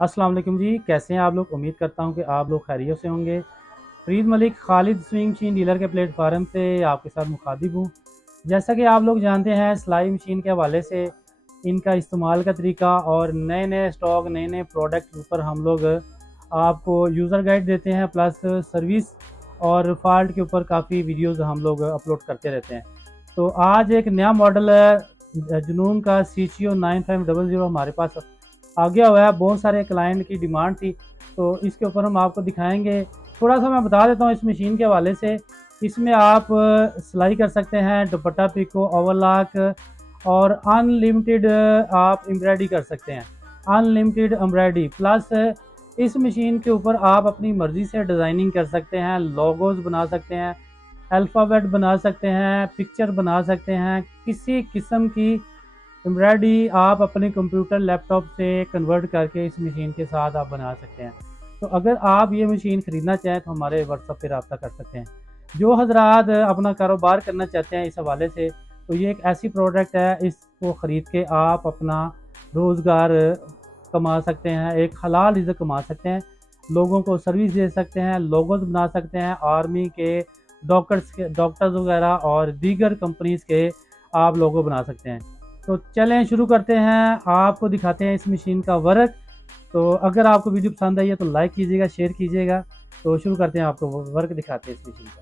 अस्सलाम वालेकुम जी, कैसे हैं आप लोग। उम्मीद करता हूं कि आप लोग खैरियत से होंगे। Farid Malik Khalid swing machine dealer के प्लेटफार्म से आपके साथ मुखातिब हूं। जैसा कि आप लोग जानते हैं, सिलाई मशीन के हवाले से इनका इस्तेमाल का तरीका और नए नए स्टॉक, नए नए प्रोडक्ट के ऊपर हम लोग आपको यूज़र गाइड देते हैं, प्लस सर्विस और फॉल्ट के ऊपर काफ़ी वीडियोज़ हम लोग अपलोड करते रहते हैं। तो आज एक नया मॉडल है जुनून का CCO 9500 हमारे पास आ गया हुआ है। बहुत सारे क्लाइंट की डिमांड थी, तो इसके ऊपर हम आपको दिखाएंगे। थोड़ा सा मैं बता देता हूँ इस मशीन के हवाले से। इसमें आप सिलाई कर सकते हैं, दुपट्टा, पिको, ओवरलॉक और अनलिमिटेड आप एम्ब्रॉयडरी कर सकते हैं। अनलिमिटेड एम्ब्रॉयडरी प्लस इस मशीन के ऊपर आप अपनी मर्ज़ी से डिज़ाइनिंग कर सकते हैं, लोगोज बना सकते हैं, अल्फ़ाबेट बना सकते हैं, पिक्चर बना सकते हैं। किसी किस्म की एम्ब्रॉयडरी आप अपने कंप्यूटर, लैपटॉप से कन्वर्ट करके इस मशीन के साथ आप बना सकते हैं। तो अगर आप ये मशीन ख़रीदना चाहें तो हमारे व्हाट्सएप पे रब्ता कर सकते हैं। जो हजरात अपना कारोबार करना चाहते हैं इस हवाले से, तो ये एक ऐसी प्रोडक्ट है, इसको ख़रीद के आप अपना रोज़गार कमा सकते हैं, एक हलाल इज़्ज़त कमा सकते हैं, लोगों को सर्विस दे सकते हैं, लोगोस बना सकते हैं, आर्मी के डॉक्टर्स वगैरह और दीगर कंपनीज़ के आप लोगो बना सकते हैं। तो चलें शुरू करते हैं, आपको दिखाते हैं इस मशीन का वर्क। तो अगर आपको वीडियो पसंद आई है तो लाइक कीजिएगा, शेयर कीजिएगा। तो शुरू करते हैं, आपको वर्क दिखाते हैं इस मशीन का।